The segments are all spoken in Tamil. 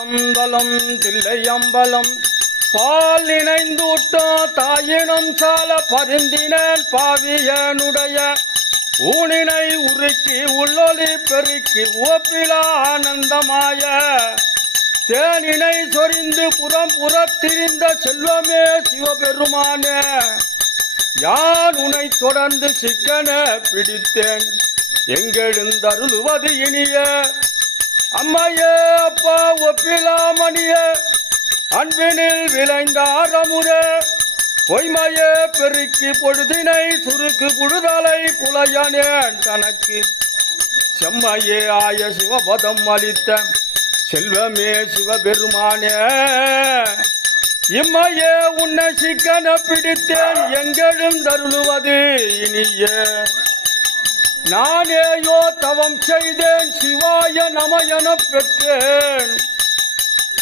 தலம் தில்லை அம்பலம் பால் நினைந்தூட்டோ தாயினும் சால பரிந்தினேன் பாவியனுடைய ஊனினை உருக்கி உள்ளொலி பெருக்கி ஓப்பிலா ஆனந்தமாய தேனினை சொரிந்து புறம் புறத்திரிந்த செல்வமே சிவபெருமானே யான் உனை தொடர்ந்து சிக்கன பிடித்தேன் எங்கெழுந்தருளுவது இனிய அம்மையே அப்பா ஒப்பிலாமணிய அன்பினில் விளைந்த ஆரமுரே பொய்மையே பெருக்கி பொழுதினை சுருக்கு புழுதலை புலையனேன் தனக்கு செம்மையே ஆய சிவபதம் அளித்த செல்வமே சிவபெருமானே இம்மையே உன்னை சிக்கன பிடித்தேன் எங்கெழும் தருளுவது இனிய நானேயோ தவம் செய்தேன் சிவாய நம எனப் பெற்றேன்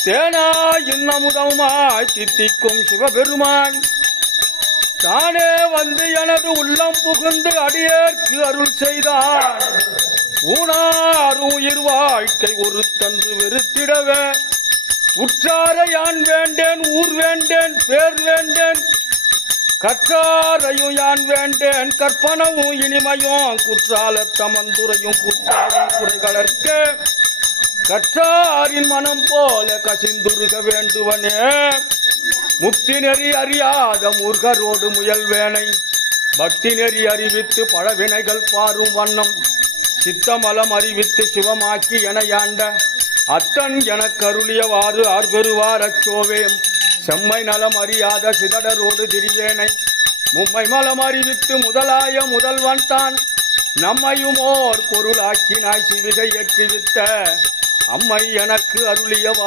தேனா இன்னமுதமாய் தித்திக்கும் சிவபெருமான் தானே வந்து எனது உள்ளம் புகுந்து அடியேற்கு அருள் செய்தான் ஊனார் உயிர் வாழ்க்கை ஒரு தன்று வெறுத்திடவே உற்றார யான் வேண்டேன் ஊர் வேண்டேன் பேர் வேண்டேன் கற்றாரையும் யான் வேண்டேன் கற்பனவும் இனிமையும் குற்றால தமந்துரையும் குற்றாலும் குறைகளற்க கற்றாரின் மனம் போல கசிந்துருக வேண்டுவனே முக்தி நெறி அறியாத மூர்கரோடு முயல்வேனை பக்தி நெறி அறிவித்து பழவினைகள் பாரும் வண்ணம் சித்தமலம் அறிவித்து சிவமாக்கி என யாண்ட அத்தன் எனக் கருளியவாறு ஆர்பெறுவார் அச்சோவேம் செம்மை நலம் அறியாத சிதடரோடு திரிவேனை மும்மை மலம் அறிவித்து முதலாய முதல்வன் தான் நம்மையுமோர் பொருளாக்கினாய் சிவிகை எட்டுவித்த அம்மை எனக்கு அருளியவாறு